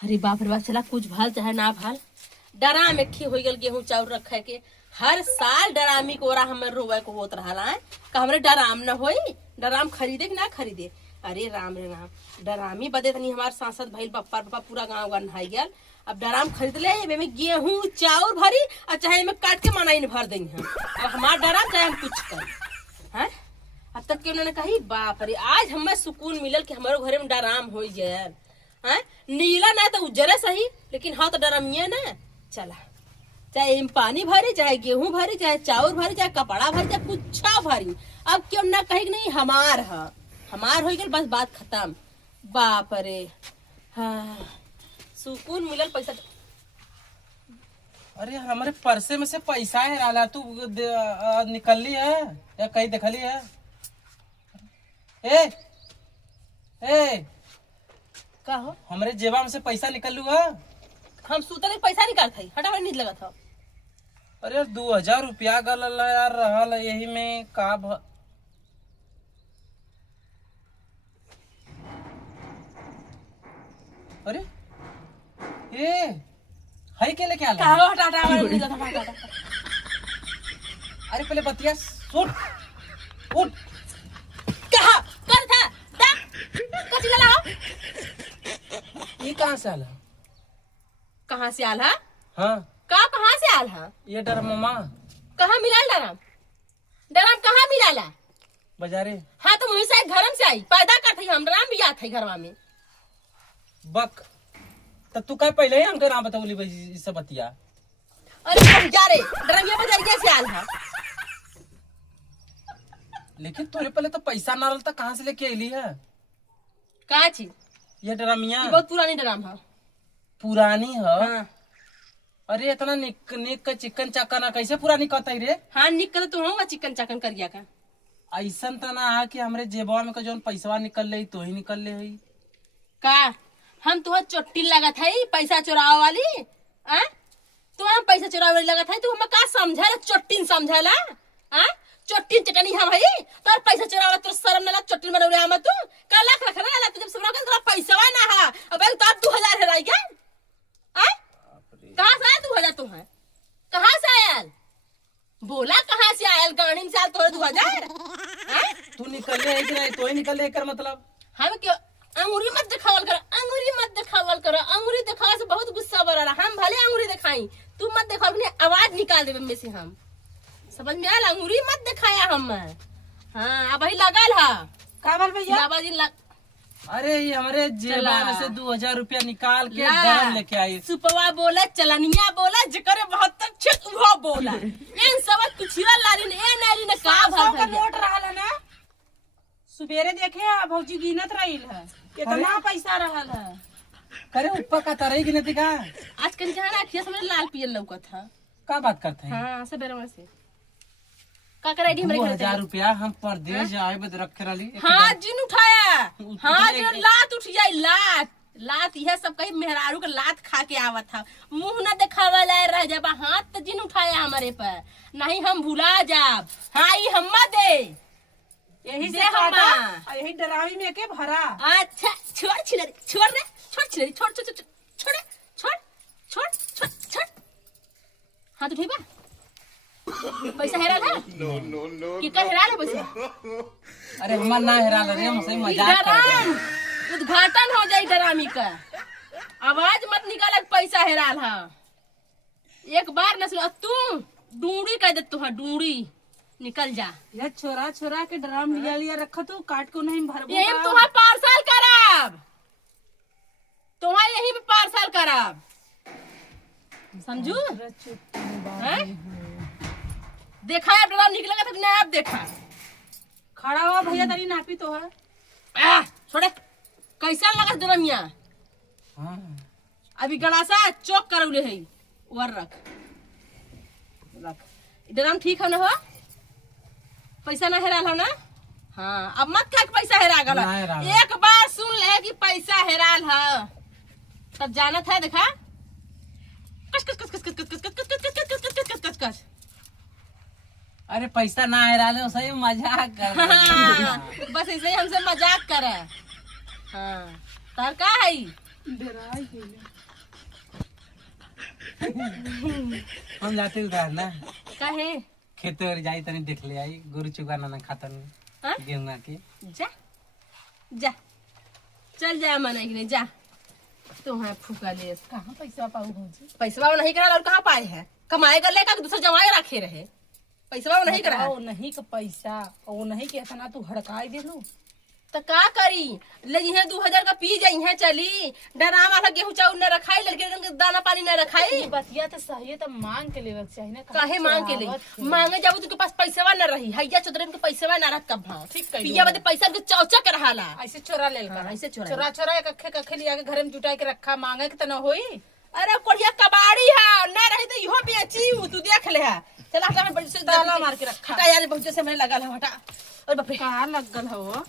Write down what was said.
अरे बाप रे बाप, चला कुछ भाल चाहे ना भाल डराम एक हो गल गेहूं चाउर रखे के। हर साल डरामी को ओरा हमर रोवे को होत रहा है का हमरे डराम न होई। डराम खरीदे कि ना खरीदे। अरे राम रे राम, डरामी बदे तनी हमार सांसद भइल बप्पा बप्पा पूरा गांव गन हाई गल। अब डराम खरीद ले में गेहूं चाउर भरी और चाहे में काट के मनाइन भर दई है। अब हमार डराम चाहे हम कुछ कर हैं। अब तक के उन्होंने कही बाप रे आज हमें सुकून मिलल कि हमारे घरे में डराम हो जाए। हैं नीला ना तो उजरे सही, लेकिन हाँ तो डरमिया ना। चला चाहे पानी भरी, चाहे गेहूं भरी, चाहे चाउर भरी, चाहे कपड़ा भरी, चाहे कुछ भरी। अब क्यों ना कही नहीं हमार है, हमार हो गल, बस बात खत्म। बाप रे हाँ सुकून मिलल पैसा। अरे हमारे पर्से में से पैसा है राला, तू निकली है या कहीं देखली है? ए ए का हो हमारे जेबा में से पैसा निकलू है। हम सुतले पैसा निकाल थी, हटा नींद लगा था। अरे 2000 रुपया गल यार रहल यही में का अरे ए हई के लेके आला? का हटा हटा नींद लगा था, हटा। अरे पहले बतिया सुन उठ। कहा कर था दा कथी लगाओ। ये कहाँ से आला? कहाँ से आल है? हाँ कहाँ से आल है? ये डर मामा कहाँ मिलाल डराम? डराम कहाँ मिलाला? बाजारे। हाँ तो वहीं से घरम से आई पैदा कर थी, हम डराम भी आत है घरवा में। बक तब तू क्या पहले ही हमके नाम बताऊली भाई सब बतिया। अरे हम जा रे डरमिया बाजार से आल है। लेकिन तोरे पहले तो पैसा ना रहता, कहाँ से लेके अली है? कहाँ चीज? ये डरामिया बहुत पुरानी डराम है। पुरानी है? हाँ। अरे इतना निक निक का चिकन चाकन कैसे पुरानी कहता रे? हाँ निकल तो होगा चिकन चाकन करिया का। ऐसा तो ना है कि हमरे जेबवा में का जो पैसा निकल ले तो ही निकल ले है का हम तुह चोट्टी लगा था पैसा चुराव वाली आ? तू हम पैसा चुराव वाली लगा था, तू हमें का समझा चोट्टी समझला? चोट्टी चटनी हम है तोर पैसा चुराव तो शर्म ना लग। चोट्टी बनौले हम तू का लाख रख ना तू जब सब तोरा पैसा ना है। अब तो 2000 है क्या? कहाँ से आया 2000? तू है कहाँ से आयल? बोला कहाँ से आयल? गाड़ी से आयल तोरे 2000? तू निकल ले कि नहीं तो ही निकल ले कर मतलब? हम क्यों अंगूरी मत दिखावल कर, अंगूरी मत दिखावल कर। अंगूरी दिखावे से बहुत गुस्सा बरला। हम भले अंगूरी दिखाई, तू मत दिखाओ, आवाज निकाल देवे में से। हम समझ में आयल? अंगूरी मत दिखाया हम। हाँ अब ही लगल है का बोल भैया? लाबाजी लग। अरे ये हमारे जेबा में से 2000 रुपया निकाल के गरम लेके आई। सुपवा बोला, चलनिया बोला, जकरे बहुत तक छिक वो बोला। इन सब कुछ लारी ने ए नारी ने का 100 का भर नोट रहल है ना, सुबेरे देखे भौजी गिनत रही है कितना पैसा रहल है। करे ऊपर का तरही की नहीं का? आज कल जहाँ रखिए समझ लाल पियल लौका था। का बात करते हैं? हाँ सबेरे में से का करे डी हमरे 2000 रुपया हम परदेश जाए बद रखे रही। हाँ जिन उठाया। हाँ जिन लात उठ जाए, लात लात यह सब कहीं मेहरारू का लात खा के आवा था। मुंह न दिखावा लाए रह जाबा, हाथ तो जिन उठाया हमारे पर, नहीं हम भुला जाब। हाँ ये हम्मा दे यही दे से हम्मा। और यही डरावी में के भरा। अच्छा छोड़ छिलरी, छोड़ रे, छोड़ छिलरी, छोड़ छोड़ छोड़ छोड़ छोड़ छोड़ छोड़ छोड़। हाँ तो ठीक बा पैसा हेरा था कि कर हेरा ले पैसा? अरे हमार ना हेरा रे, हम सही मजाक कर रहे हैं। उद्घाटन हो जाए डरामी का। आवाज मत निकाल पैसा हेराल है। एक बार न सुन तू डूंडी कह दे, तू डूंडी निकल जा। ये छोरा छोरा के ड्राम लिया लिया रखा तो काट को नहीं भरबो। यही में तुम्हारा पार्सल करब, तुम्हारा यही में पार्सल करब, समझू? देखा है ड्राम निकलेगा तो नहीं? आप देखा खड़ा हुआ भैया तरी नापी तो है। छोड़े कैसा लगा ड्रामिया? हाँ। अभी गड़ासा चौक करौले है वर रख रख। ड्राम ठीक है ना? हो पैसा ना हेराल हो ना? हाँ अब मत कह पैसा हेरा गला। एक बार सुन ले कि पैसा हेराल है तब जानत है। देखा कस कस कस कस कस कस कस कस कस कस कस कस कस कस। अरे पैसा ना हेरा ले, सही मजाक कर रहे हैं। बस ऐसे ही हमसे मजाक करे। हाँ तार का है हम जाते उधार ना काहे खेत और जाई तनी देख ले आई गुरु चुगा ना खातन हाँ? गेहूं के जा जा चल जा मन नहीं जा तू है फूका ले कहाँ पैसा पाऊ भौजी? पैसा नहीं करा और कहाँ पाए है कमाए कर लेकर दूसरा जमाए रखे रहे पैसा नहीं करा है। ओ नहीं का पैसा ओ नहीं के इतना तू हड़काई दे लू तो का करी ले इहे 2000 का पी जाई है चली डराम वाला गेहूं चाउर न रखाई लड़के के दाना पानी न रखाई ये बतिया तो सही है, तो मांग के लेवल चाहिए ना। काहे मांग के ले मांगे जाबू तुके पास पैसा न रही हैया चौधरी के पैसा न रख कब भाव ठीक कही पिया बदे पैसा के चौचा कर रहाला ऐसे चोरा ले हाँ, ऐसे चोरा। चोरा चोरा कखे कखे लिया के घर में जुटा के रखा, मांगे के तना होई। अरे कोढ़िया कबाड़ी है न रही तो इहो बेची तू देख ले है चला हटा में बड़ी से ताला मार के रखा। हटा यार बहुत से हमने लगा है हटा और बाप रे कहाँ लगल हो